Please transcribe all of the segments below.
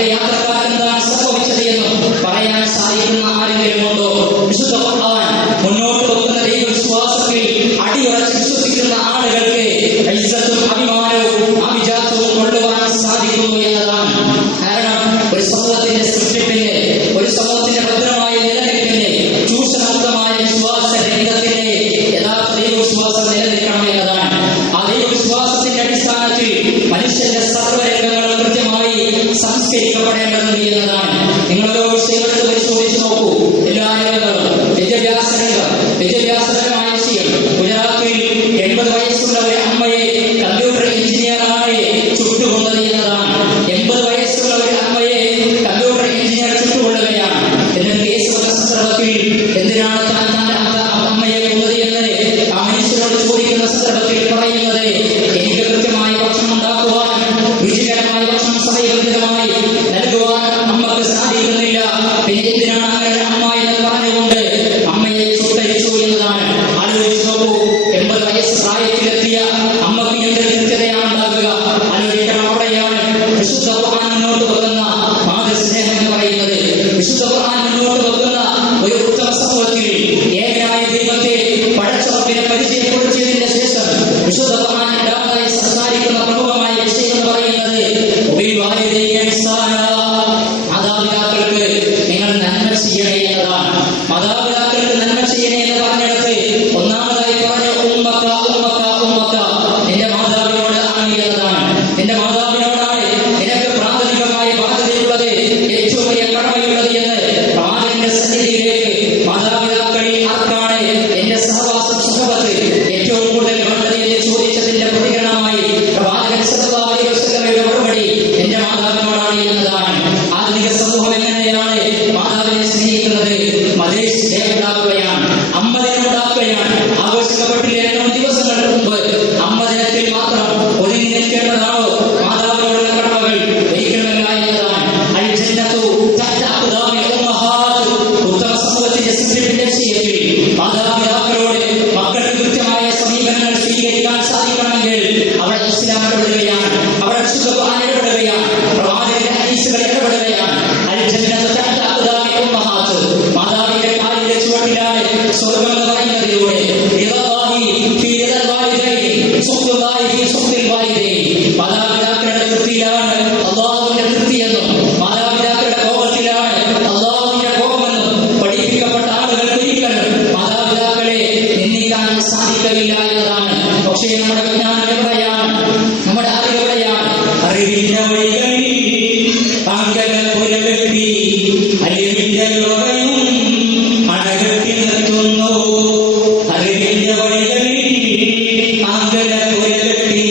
അതിലെ യാത്രക്കാർക്ക് എന്താണ് സംഭവിച്ചത് എന്നും പറയാൻ സാധിക്കുന്ന ആരെങ്കിലും ഉണ്ടോ? വിശുദ്ധ ഖുർആൻ മുന്നോട്ട് വെക്കുന്ന ദൈവവിശ്വാസത്തിൽ അടിയുറച്ച് വിശ്വസിക്കുന്ന ആളുകൾക്ക് ഇസ്സത്തും അഭിമാനവും അഭിജാത്യവും കൊള്ളുവാൻ സാധിക്കുന്നു എന്നതാണ്. കാരണം ഒരു സമൂഹത്തിന്റെ സൃഷ്ടിപ്പിന്റെ, ഒരു സമൂഹത്തിന്റെ ഭദ്രമായ നിലനിൽപ്പിന്റെ, ചൂഷണമുക്തമായ വിശ്വാസ രംഗത്തിന്റെ യഥാർത്ഥ ദൈവവിശ്വാസം നിലനിൽക്കണം എന്നതാണ്. ആ ദൈവവിശ്വാസത്തിന്റെ അടിസ്ഥാനത്തിൽ മനുഷ്യന്റെ സർവ്വരംഗങ്ങളും കൃത്യമായി സംസ്കരിക്കപ്പെടേണ്ടതുണ്ട് എന്നതാണ്. നിങ്ങളോ വിഷയമെടുത്ത് പരിശോധിച്ച് നോക്കൂ. എല്ലാ രംഗങ്ങളും വിദ്യാഭ്യാസപരമായ വിഷയം. ഗുജറാത്തിൽ 80 വയസ്സുള്ള ഒരു അമ്മയെ കമ്പ്യൂട്ടർ എഞ്ചിനീയറാണ് ചുട്ടുകൊന്നത് എന്നതാണ്. 80 വയസ്സുള്ള ഒരു അമ്മയെ കമ്പ്യൂട്ടർ എഞ്ചിനീയർ ചുട്ടുകൊള്ളുകയാണ്. എന്നിട്ട് കേസ് വന്ന സന്ദർഭത്തിൽ എന്തിനാണ് താൻ അമ്മയെ കൊന്നത് എന്ന് ആ മനുഷ്യനോട് ചോദിക്കുന്ന സന്ദർഭത്തിൽ പറയുന്നത്, എനിക്ക് കൃത്യമായി ഭക്ഷണം ഉണ്ടാക്കുവാൻ, രുചികരമായ ഭക്ഷണം സമയബന്ധിതമായി നൽകുവാൻ അമ്മക്ക് സാധിക്കുന്നില്ല, പിന്നെ എന്തിനാണ് അങ്ങനെ അമ്മ എന്ന് പറഞ്ഞുകൊണ്ട് അമ്മയെ ചുട്ടരിച്ചു എന്നതാണ്. ആലോചിച്ച് നോക്കൂ, 80 വയസ്സ് പ്രായത്തിലെത്തിയ അമ്മക്ക് എന്ത് കൃത്യതയാണ് ഉണ്ടാകുക? ആലോചിക്കണം. അവിടെയാണ് വിശുദ്ധ ഖുർആൻ മുന്നോട്ട് വെക്കുന്ന മാതൃസ്നേഹം എന്ന് പറയുന്നത്. വിശുദ്ധ ഖുർആൻ മുന്നോട്ട് വെക്കുന്ന ഒരു ഉത്തമ സമൂഹത്തിൽ ഏകനായ ദൈവത്തെ പടച്ചറപ്പിനെ പരിചയപ്പെടുത്തിയതിന്റെ ശേഷം വിശുദ്ധ ഖുർആൻ രണ്ടാമതായി സംസാരിക്കുന്ന പ്രമുഖമായ വിഷയം എന്ന് പറയുന്നത് മാതാപിതാക്കൾക്ക് നിങ്ങൾ നന്മ ചെയ്യണേ എന്നതാണ്. മാതാപിതാക്കൾക്ക് നന്മ ചെയ്യണേ എന്ന് പറഞ്ഞിടത്ത് ഒന്നാമതായി പറഞ്ഞ ഉമ്മക്ക ഉമ്മക്ക ഉമ്മക്ക, എന്റെ മാതാവിനോട് ആണ് എന്നതാണ്. എന്റെ മാതാവിനോടാണ് നിനക്ക് പ്രാഥമികമായ ബാധ്യതയുള്ളത്, ഏറ്റവും വലിയ കടമയുള്ളത് എന്ന് പ്രവാചകന്റെ സന്നിധിയിലേക്ക് മാതാപിതാക്കളിൽ ആർക്കാണ് എന്റെ സഹവാസം സുഖവത്ത് ഏറ്റവും കൂടുതൽ വേണ്ടത് എന്ന് ചോദിച്ചതിന്റെ പ്രതികരണമായി പ്രവാചകൻ സല്ലല്ലാഹു അലൈഹി വസല്ലമയുടെ മറുപടി എന്റെ മാതാവിനോടാണ് എന്നതാണ്. ആധുനിക സമൂഹം എങ്ങനെയാണ് മാതാവിനെ സ്നേഹിക്കുന്നത്? മതേഷ് സ്നേഹം ഉണ്ടാക്കുകയാണ്, അമ്മ ദിനം ഉണ്ടാക്കുകയാണ്. ആഘോഷിക്കപ്പെട്ടില്ല 2 ദിവസങ്ങൾക്ക് മുമ്പ് അമ്മ ദിനത്തിൽ മാത്രം ഒതുങ്ങി നിൽക്കേണ്ടതാണോ മാതാവിനോടുള്ള കടമകൾ? ഒരിക്കലുമല്ല എന്നതാണ്. അൽജന്നത്തു തഹ്ത അഖ്ദാമി ഉമ്മഹാത്ത്. ഉത്തമ സമൂഹത്തിന്റെ സൃഷ്ടിപ്പിന്റെ വിഷയത്തിൽ മാതാപിതാക്കളോട് മക്കൾക്ക് കൃത്യമായ സമീപനങ്ങൾ സ്വീകരിക്കാൻ സാധിക്കണമെങ്കിൽ അവിടെ ഇസ്ലാം ഇടപെടുകയാണ്, അവിടെ വിശുദ്ധ ഖുർആൻ ഇടപെടുകയാണ്, പ്രവാചകന്റെ ഹദീസുകൾ ഇടപെടുകയാണ്. അൽജന്നത്തു തഹ്ത അഖ്ദാമി ഉമ്മഹാത്ത്. മാതാവിന്റെ കാലിന്റെ ചുവട്ടിലാണ് സ്വർഗ്ഗം എന്ന് പറയുന്നതിലൂടെ മാതാപിതാക്കളുടെ തൃപ്തിയിലാണ് അള്ളാഹുവിന്റെ തൃപ്തിയെന്നും മാതാപിതാക്കളുടെ കോപത്തിലാണ് അള്ളാഹുവിന്റെ കോപമെന്നും പഠിപ്പിക്കപ്പെട്ട ആളുകൾക്ക് ഒരിക്കലും മാതാപിതാക്കളെ നിന്ദിക്കാൻ സാധിക്കില്ല എന്നതാണ്. പക്ഷേ നമ്മുടെ വിജ്ഞാനം എവിടെയാണ്? നമ്മുടെ അറിവ് എവിടെയാണ്? അറിവിന്റെ വഴികളിൽ അങ്കലപ്പുരവെട്ടി അറിവിന്റെ ലോകയും അടകെട്ടി നിർത്തുന്നു. അറിവിന്റെ വഴികളിൽ അങ്കലപ്പുരവെട്ടി,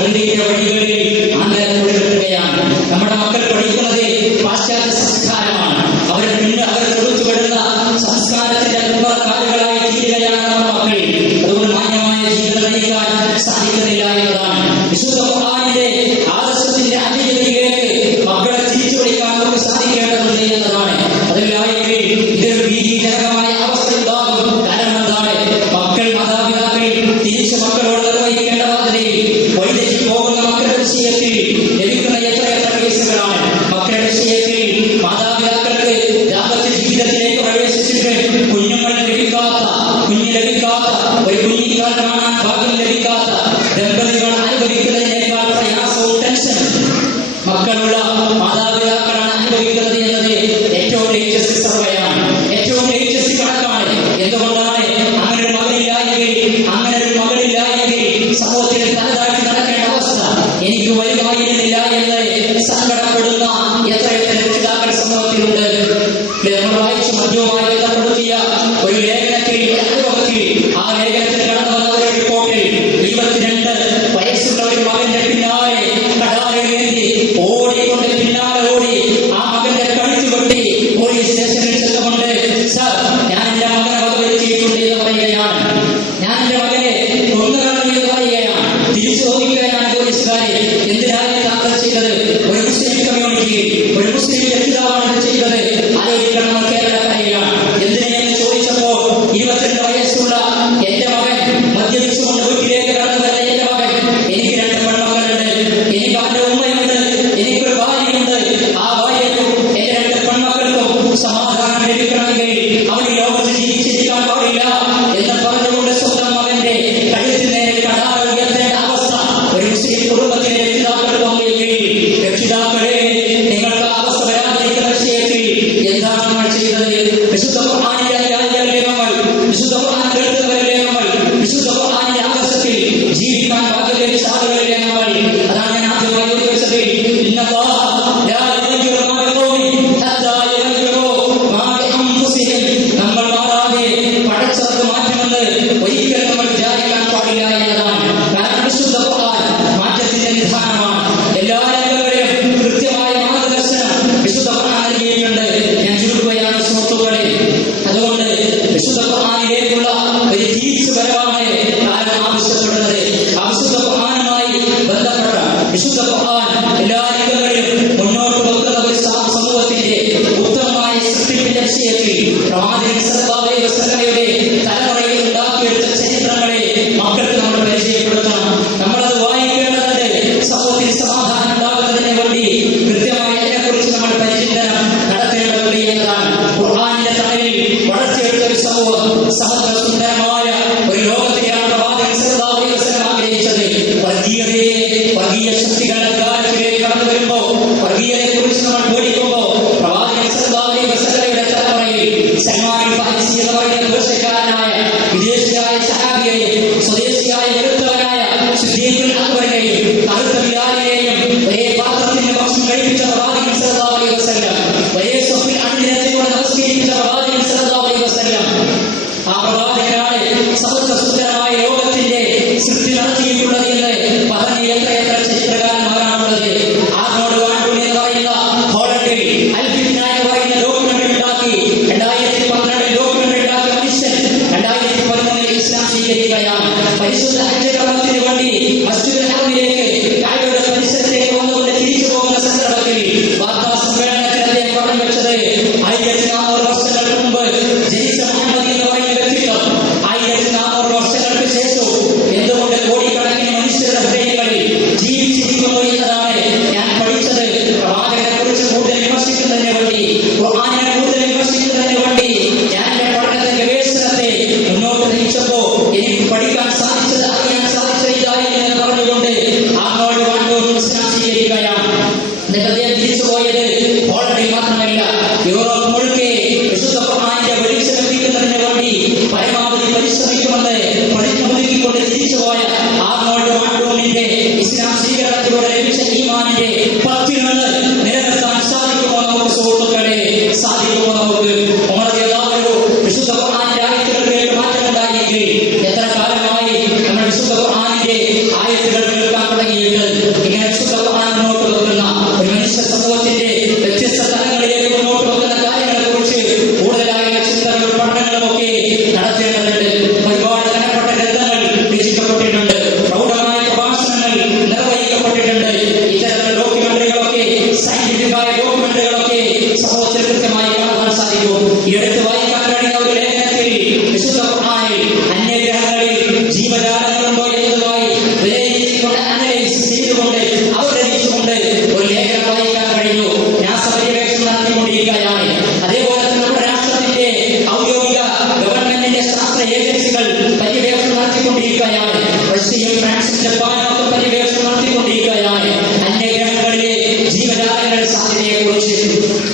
അറിവിന്റെ വഴികളിൽ അങ്കലപ്പുരവെട്ടുകയാണ്. നമ്മുടെ മക്കൾ പഠിക്കുന്നത് പാശ്ചാത്യ സംസ്കാരമാണ്. അവർ കൊടുത്തുവിടുന്ന സംസ്കാരത്തിന്റെ കാലുകളായി തീരുകയാണ് നമ്മുടെ മക്കൾ. അതുകൊണ്ട് മാന്യമായ ജീവിതം നയിക്കാൻ സാധിക്കുന്നില്ല എന്നതാണ്. വിശുദ്ധ ഖുർആനിന്റെ ആദർശത്തിന്റെ അതിഥികളിലേക്ക് മക്കളെ തിരിച്ചു വിളിക്കാൻ നമുക്ക് സാധിക്കേണ്ടതുണ്ട് എന്നതാണ്. അതിലായെങ്കിൽ ഇതൊരു ഭീതിജനകമായ അവസ്ഥ ഉണ്ടാകും. കാരണം എന്താണ്? മാതാപിതാക്കൾ തിരിച്ച് മക്കളോട് നിർവഹിക്കേണ്ട ബാധ്യതയിൽ വഴിതെറ്റി പോകുന്ന മക്കളുടെ വിഷയത്തിൽ ലഭിക്കുന്ന എത്ര കേസുകളാണ്. മക്കളുടെ വിഷയത്തിൽ മാതാപിതാക്കൾക്ക് ദാമ്പത്യ ജീവിതത്തിലേക്ക് പ്രവേശിച്ചിട്ട് കുഞ്ഞ് ലഭിക്കാത്ത ഒരു കുഞ്ഞിനെ കാണാൻ ഭാഗ്യം ലഭിക്കാത്ത ദമ്പതികൾ അനുഭവിക്കുന്നതിനേക്കാൾ പ്രയാസവും ടെൻഷനും മക്കളുള്ള മാതാപിതാക്കളാണ് അനുഭവിക്കുന്നത് എന്നത് ഏറ്റവും ലേറ്റസ്റ്റ് സർവേയാണ്, ഏറ്റവും ലേറ്റസ്റ്റ് കണക്കാണ്. എന്തുകൊണ്ടാണ്? അങ്ങനെ ഒരു മകളില്ല എങ്കിൽ സമൂഹത്തിൽ തലതാഴ്ത്തി നടക്കേണ്ട അവസ്ഥ എനിക്ക് വരുമായിരുന്നില്ല എന്ന് സങ്കടപ്പെടുന്ന എത്രയെത്ര രക്ഷിതാക്കൾ സമൂഹത്തിലുണ്ട്. നമ്മൾ വായിച്ചു മദ്യവുമായി ബന്ധപ്പെടുത്തിയ ഒരു ലേഖനത്തിൽ, അനുഭവത്തിൽ, ആ ലേഖനത്തിൽ കടന്നു വന്ന ഒരു റിപ്പോർട്ടിൽ 22 വയസ്സുള്ള ഒരു മകന്റെ പിന്നാലെ കടാരേന്തി ഓടിക്കൊണ്ട് പിന്നാലെ ഓടി ആ മകന്റെ കഴുത്ത് വെട്ടി പോലീസ് സ്റ്റേഷനിൽ ചെന്നുകൊണ്ട് സർ ഞാൻ എന്റെ മകനെ വകവരുത്തിയിട്ടുണ്ട് എന്ന് പറയുകയാണ്. ഞാൻ എന്റെ മകനെ കൊന്നുകളഞ്ഞു എന്ന് പറയുകയാണ്. തിരിച്ചു ചോദിക്കുകയാണ് പോലീസുകാരെ, എന്തിനാണ് താങ്കൾ ചെയ്തത്? ഒരു മുസ്ലിം കമ്മ്യൂണിറ്റിയിൽ ഒരു മുസ്ലിം രക്ഷിതാവാണ് ചെയ്തത്. ആലോചിക്കണം, കേരളക്കരയിലാണ്. എന്തിനെന്ന് ചോദിച്ചപ്പോൾ 22 വയസ്സുള്ള എന്റെ മകൻ മദ്യപിച്ചുകൊണ്ട് വീട്ടിലേക്ക് കടന്നു വരുന്ന എന്റെ മകൻ, എനിക്ക് 2 പെൺമക്കളുണ്ട്, എനിക്ക് അവന്റെ ഉമ്മയുണ്ട്, എനിക്കൊരു ഭാര്യയുണ്ട്. ആ ഭാര്യ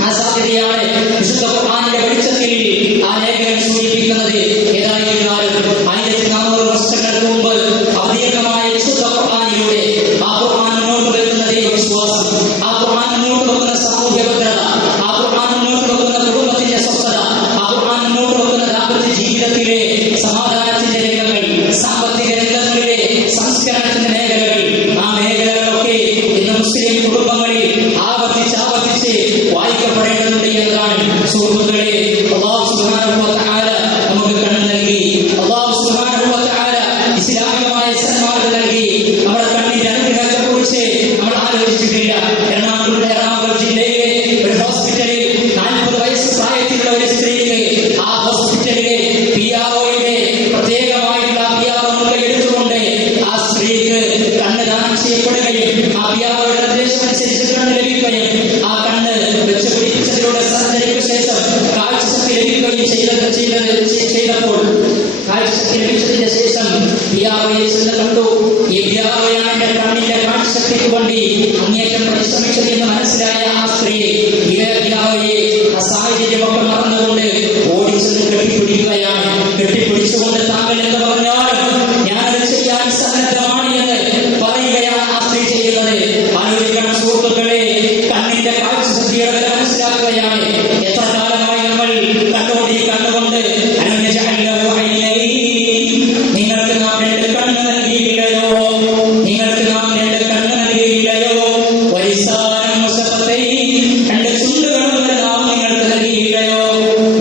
ആ സാധ്യതയാണ് വിശുദ്ധ ഖുർആനിന്റെ വെളിച്ചത്തിൽ ആ ലേഖകൻ സൂചിപ്പിക്കുന്നത്. ഏതായിരുന്നാലും 1400 വർഷങ്ങൾക്ക് മുമ്പ് അവതീർണമായ വിശുദ്ധ ഖുർആനിലൂടെ ആ ഖുർആൻ മുന്നോട്ട് വെക്കുന്ന ദൈവവിശ്വാസം, ആ ഖുർആൻ മുന്നോട്ട് വെക്കുന്ന സാമൂഹ്യ ഭദ്രത, ആ ഖുർആൻ മുന്നോട്ട് വെക്കുന്ന കുടുംബത്തിന്റെ സ്വസ്ഥത, ആ ഖുർആൻ മുന്നോട്ട് വെക്കുന്ന ദാമ്പത്യ ജീവിതത്തിലെ സമാധാനത്തിന്റെ രംഗങ്ങൾ, സാമ്പത്തിക രംഗങ്ങളിലെ സംസ്കരണത്തിന്റെ മേഖലകൾ, ആ മേഖലകളൊക്കെ ഇന്ന് മുസ്ലിം കുടുംബങ്ങളിൽ ആവർത്തിച്ച് വായിക്കപ്പെടേണ്ടതുണ്ട് എന്നതാണ് സുഹൃത്തുക്കളെ. അല്ലാഹു സുബ്ഹാനഹു വ തആല നമുക്ക് കണ്ണ് നൽകി. അല്ലാഹു സുബ്ഹാനഹു വ തആല ഇസ്ലാമികമായ സന്മാർഗ്ഗം നൽകി. നമ്മുടെ കണ്ണിന്റെ അനുഗ്രഹത്തെക്കുറിച്ച് നമ്മൾ ആലോചിച്ചിട്ടില്ല. എറണാകുളം ജില്ലയിലെ ഒരു ഹോസ്പിറ്റലിൽ 40 വയസ്സ് പ്രായത്തിലുള്ള ഒരു സ്ത്രീക്ക് ആ ഹോസ്പിറ്റലിലെ PROയുടെ പ്രത്യേകമായിട്ടുള്ള PRO എടുത്തുകൊണ്ട് ആ സ്ത്രീക്ക് കണ്ണ് ദാനം ചെയ്യപ്പെടുകയും ആ PROയുടെ നിർദ്ദേശമനുസരിച്ച് കണ്ണ് ലഭിക്കുകയും ആ കണ്ണ് വെച്ചുപിടിപ്പിച്ചതിലൂടെ സർജറിക്ക് ശേഷം കാഴ്ചശക്തി ലഭിക്കുകയും ചെയ്തപ്പോൾ കാഴ്ചശക്തി ലഭിച്ചതിന് ശേഷം PROയെ ചെന്ന് കണ്ടു. ഈ PROയാണ് എന്റെ കണ്ണിന്റെ കാഴ്ചശക്തിക്ക് വേണ്ടി അങ്ങേറ്റം പരിശ്രമിച്ചത് എന്ന് മനസ്സിലായ ആ സ്ത്രീ PROയെ ആ സാഹചര്യമൊക്കെ മറന്നുകൊണ്ട് ഓടിച്ചെന്ന് കെട്ടിപ്പിടിക്കുകയാണ്. കെട്ടിപ്പിടിച്ചുകൊണ്ട് താങ്കൾ എന്ന് പറഞ്ഞാലും ഞാനത് ചെയ്യാൻ സന്നദ്ധമാണ് എന്ന് പറയുകയാണ് ആ സ്ത്രീ ചെയ്യുന്നത്. ആലോചിക്കണം സുഹൃത്തുക്കളെ, കണ്ണിന്റെ കാഴ്ചശക്തിയുടെ വില മനസ്സിലാക്കുകയാണ്. എത്ര കാലമായി നമ്മൾ കണ്ടുകൊണ്ട് ഈ കണ്ണുകൊണ്ട് നിങ്ങൾക്ക് നാം 2 കണ്ണ് നൽകിയില്ലയോ, നിങ്ങൾക്ക് നാം 2 കണ്ണ് നൽകിയില്ലയോ, 2 ചുണ്ടുകളും നാവും നിങ്ങൾക്ക് നൽകിയില്ലയോ,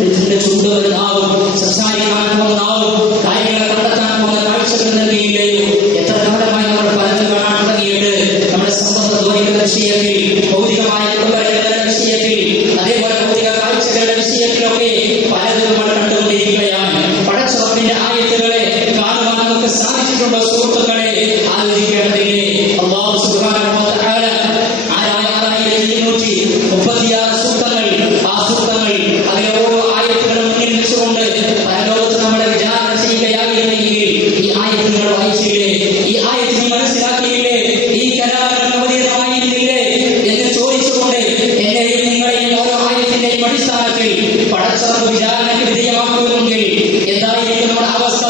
2 ചുണ്ടുകൾ നാവും സംസാരിക്കാൻ പോകുന്നാവും കാര്യങ്ങൾ കണ്ടെത്താൻ പോകുന്ന കാഴ്ചകൾ നൽകിയില്ലയോ. എത്ര കാലമായി നമ്മൾ പലതും കാണാൻ തുടങ്ങിയിട്ട് നമ്മുടെ സമ്പത്ത് ധോനിക്കുന്ന വിഷയത്തിൽ, ഭൗതികമായ കുടുംബങ്ങളുടെ വിഷയത്തിൽ, അതേപോലെ ഭൗതിക കാഴ്ചകളുടെ വിഷയത്തിലൊക്കെ പലതും നമ്മൾ കണ്ടുകൊണ്ടിരിക്കുകയാണ്. പടച്ചുറപ്പിന്റെ ആയത്തുകളെ കാണുവാൻ നമുക്ക് സാധിച്ചിട്ടുണ്ടോ സുഹൃത്തുക്കളെ? ആലോചിക്കേണ്ടതില്ലേ? അല്ലാഹു സുബ്ഹാനഹു വ തആല 6236 സൂക്തങ്ങൾ, ആ സൂക്തങ്ങൾ അതിലെ ഓരോ ആയത്തുകളും മുന്നിൽ വെച്ചുകൊണ്ട് പരലോകത്ത് നമ്മളെ വിചാരണ ചെയ്യുകയായിരുന്നെങ്കിൽ ഈ ആയത്തുകൾ വായിച്ചില്ലേ, ഈ ആയത്തിനെ മനസ്സിലാക്കിയില്ലേ, ഈ കലാപം അവതീർണമായിരുന്നില്ലേ എന്ന് ചോദിച്ചുകൊണ്ട് എന്നെയും നിങ്ങളെയും ഓരോ ആയത്തിന്റെയും അടിസ്ഥാനത്തിൽ പടച്ചറപ്പ് വിചാരണയ്ക്ക് വിധേയമാക്കുമെങ്കിൽ എന്തായിരിക്കും നമ്മുടെ അവസ്ഥ?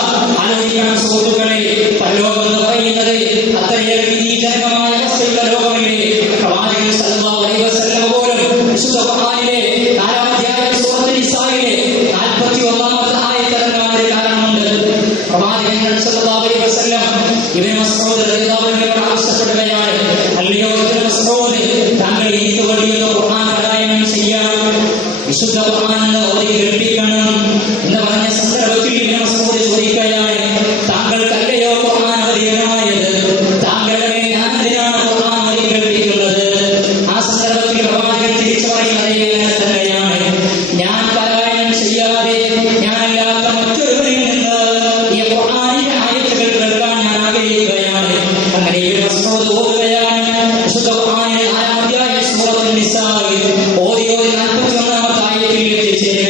ആലോചിക്കണം സുഹൃത്തുക്കളെ. പരലോകം എന്ന് പറയുന്നത് അത്രയേറെ വിനീതമായ അവസ്ഥയുള്ള ലോകമില്ലേ? പ്രവാചകൻ സല്ലല്ലാഹു അലൈഹി വസല്ലം പോലും വിശുദ്ധ ഖുർആനിലെ 4-ാം അധ്യായം സൂറത്തുൽ നിസായിലെ 41-ാമത്തെ ആയത്ത് ഇറങ്ങാൻ ഒരു കാരണമുണ്ട്. പ്രവാചകൻ സല്ലല്ലാഹു അലൈഹി വസല്ലം ഇബ്നു മസ്ഊദ് റളിയല്ലാഹു അൻഹു ആവശ്യപ്പെടുകയാണ്, അല്ലയോ ഇബ്നു മസ്ഊദ്, താങ്കൾ എനിക്ക് വേണ്ടി ഖുർആൻ പാരായണം ചെയ്യാൻ, വിശുദ്ധ ഖുർആൻ ഓതി കേൾപ്പിക്കണം എന്ന് പറഞ്ഞ സന്ദർഭത്തിൽ ഇബ്നു മസ്ഊദ് ചോദിക്കുകയാണ്, താങ്കൾക്കല്ലയോ ഖുർആൻ അവതീർണമായത്, താങ്കളുടെ ഞാൻ എന്തിനാണ് ഖുർആൻ ഓതി കേൾപ്പിക്കുന്നത്? ആ സന്ദർഭത്തിൽ പ്രവാചകൻ തിരിച്ചു പറയുന്നത് ഇങ്ങനെ തന്നെയാണ്, ഞാൻ പാരായണം ചെയ്യാതെ ഞാനല്ലാത്ത മറ്റൊരുവരിൽ നിന്ന് ഈ ഖുർആനിന്റെ ആയത്തുകൾ കേൾക്കാൻ ഞാൻ ആഗ്രഹിക്കുകയാണ്. അങ്ങനെ ഇബ്നു മസ്ഊദ് ഓതുകയാണ് വിശുദ്ധ ഖുർആനിലെ 4-ാം അധ്യായം സൂറത്തുൽ നിസാ ഓതി 41-ാമത്തെ ആയത്തിൽ എത്തിച്ചേരുകയാണ്.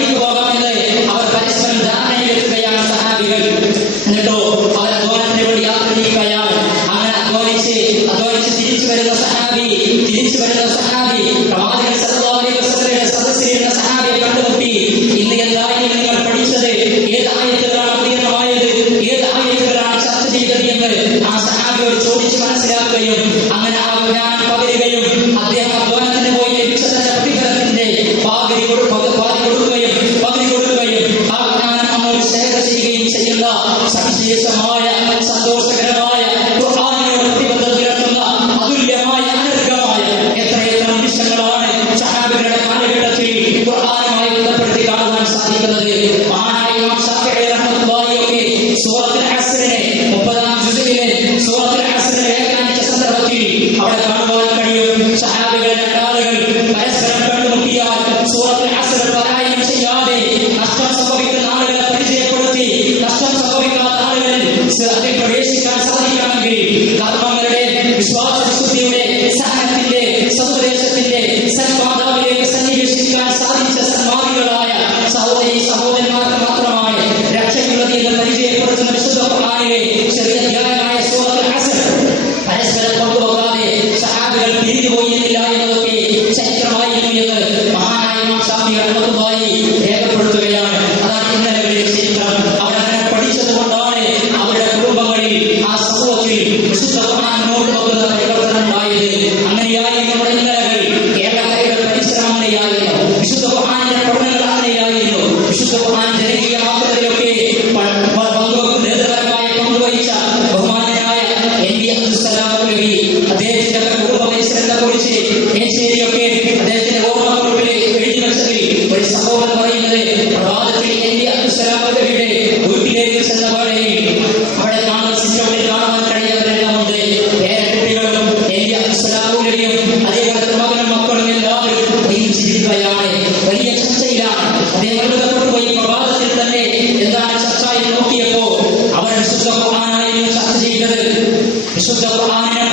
വഴിക്ക് പോകാമെന്ന് അവർ പരസ്പരം ധാരണയിലെത്തുകയാണ് സഹാബികൾ. എന്നിട്ടോ അവർ അധ്വാനത്തിന് വേണ്ടി യാത്ര ചെയ്യുകയാണ്. അങ്ങനെ അധ്വാനിച്ച് തിരിച്ചു വരുന്ന സഹാബി പ്രവാചകൻ സല്ലല്ലാഹു അലൈഹി വസല്ലമയുടെ സദസ്സിലിരുന്ന സഹാബിയെ കണ്ടുമുട്ടി. ഇന്ന് എന്തായാലും നിങ്ങൾ പഠിച്ചത് ഏത് ആയത്തുകളാണ് പ്രിയമായത്, ഏത് ആയത്തുകളാണ് ചർച്ച ചെയ്തത് എന്ന് ആ സഹാബിയോട് ചോദിച്ച് മനസ്സിലാക്കുകയും അങ്ങനെ ആ ജ്ഞാനം പകരുകയും അദ്ദേഹം അധ്വാനത്തിന് പോയി ലഭിച്ച തന്റെ പ്രതിഫലത്തിന്റെ പകുതി കൊടുക്കുകയും ആ ജ്ഞാനം നമ്മോട് ഷെയർ ചെയ്യുകയും ചെയ്യുന്ന സവിശേഷമായ സന്തോഷകരമായ ഖുർആനിനോട് പ്രതിബദ്ധത പുലർത്തുന്ന അതുല്യമായ അനർഘമായ എത്രയെത്ര നിമിഷങ്ങളാണ് സഹാബികളുടെ കാലഘട്ടത്തിൽ ഖുർആനുമായി ബന്ധപ്പെടുത്തി കാണുവാൻ സാധിക്കുന്നത്. മഹാനായ ഇമാം ശാഫിഈ റഹ്മത്തുള്ളാഹി ഒക്കെ സൂറത്തുൽ അസ്റിനെ 30-ാം ജുസിലെ സൂറത്തുൽ അസ്റിനെ വ്യാഖ്യാനിച്ച സന്ദർഭത്തിൽ അവിടെ കാണുവാൻ കഴിയും സഹാബികൾ രണ്ടാളുകൾ പരസ്പരം കണ്ടുമുട്ടിയാൽ സൂറത്തുൽ അസ്ർ പാരായണം ചെയ്യാതെ നഷ്ടം സംഭവിക്കുന്ന ആളുകളെ പരിചയപ്പെടുത്തി നഷ്ടം സംഭവിക്കാത്ത ആളുകളിൽ അതിൽ പ്രവേശിക്കാൻ സാധിക്കണമെങ്കിൽ കർമ്മങ്ങളുടെ വിശ്വാസശുദ്ധിയുടെ സഹനത്തിന്റെ സതുപദേശത്തിന്റെ സന്മാതാവിലേക്ക് സന്നിവേശിക്കാൻ സാധിച്ച സന്മാർഗികളായ സഹോദരന്മാർക്ക് മാത്രമായി രക്ഷയുള്ളത് എന്ന് പരിചയപ്പെടുത്തുന്ന വിശുദ്ധ ഖുർആനിലെ ചെറിയ അധ്യായമായ സൂറത്തുൽ അസ്ർ പരസ്പരം പങ്കുവെക്കാതെ സഹാബികൾ പിരിഞ്ഞുപോയിരുന്നില്ല എന്നതൊക്കെ ചരിത്രമായിരുന്നു എന്ന് മഹാനായ ഇമാം ശാഫിഈ റഹ്മത്തുള്ളാഹി രേഖപ്പെടുത്തുകയാണ്. അതാണ് ഇന്നലകളിലെ ചരിത്രം. അവരങ്ങനെ പഠിച്ചതുകൊണ്ടാണ് അവരുടെ കുടുംബങ്ങളിൽ ആ സമൂഹത്തിൽ വിശുദ്ധ ഖുർആൻ മുന്നോട്ട് വെക്കുന്ന പരിവർത്തനം ഉണ്ടായത്. അങ്ങനെയായിരുന്നു നമ്മുടെ ഇന്നലകൾ. കേരളക്കരയുടെ പരിശ്രമം അങ്ങനെയായിരുന്നു. വിശുദ്ധ ഖുർആനിന്റെ പഠനങ്ങൾ അങ്ങനെയായിരുന്നു. വിശുദ്ധ ഖുർആൻ ജനകീയമാക്കുന്നതിലൊക്കെ നേതൃപരമായ പങ്കുവഹിച്ച ബഹുമാന്യനായ NB അബ്ദുസ്സലാം മൗലവി അദ്ദേഹത്തിന്റെ കുടുംബ പരിസരത്തെ കുറിച്ച് മേശ്ശേരിയൊക്കെ അദ്ദേഹത്തിന്റെ ഓർമ്മക്കുറിപ്പിൽ എഴുതി വെച്ചതിൽ ഒരു സംഭവം പറയുന്നത് പ്രഭാതത്തിൽ NB അബ്ദുസ്സലാം മൗലവിയുടെ വീട്ടിലേക്ക് ചെന്ന വേളയിൽ അവിടെ കാണുന്ന സിസ്റ്റോട്ടിൽ കാണുവാൻ കഴിയാത്തവരെല്ലാം ഉണ്ട്. പേരക്കുട്ടികളും NB അബ്ദുസ്സലാം മൗലവിയും അതേപോലെ മകനും മക്കളും എല്ലാവരും ഒരുമിച്ചിരിക്കുകയാണ്. വലിയ ചർച്ചയിലാണ്. അദ്ദേഹം എഴുതപ്പെട്ടുപോയി. പ്രഭാതത്തിൽ തന്നെ എന്താണ് ചർച്ച എന്ന് നോക്കിയപ്പോൾ അവർ വിശുദ്ധ ഖുർആനായിരുന്നു ചർച്ച ചെയ്തത്. വിശുദ്ധ ഖുർആനിനെ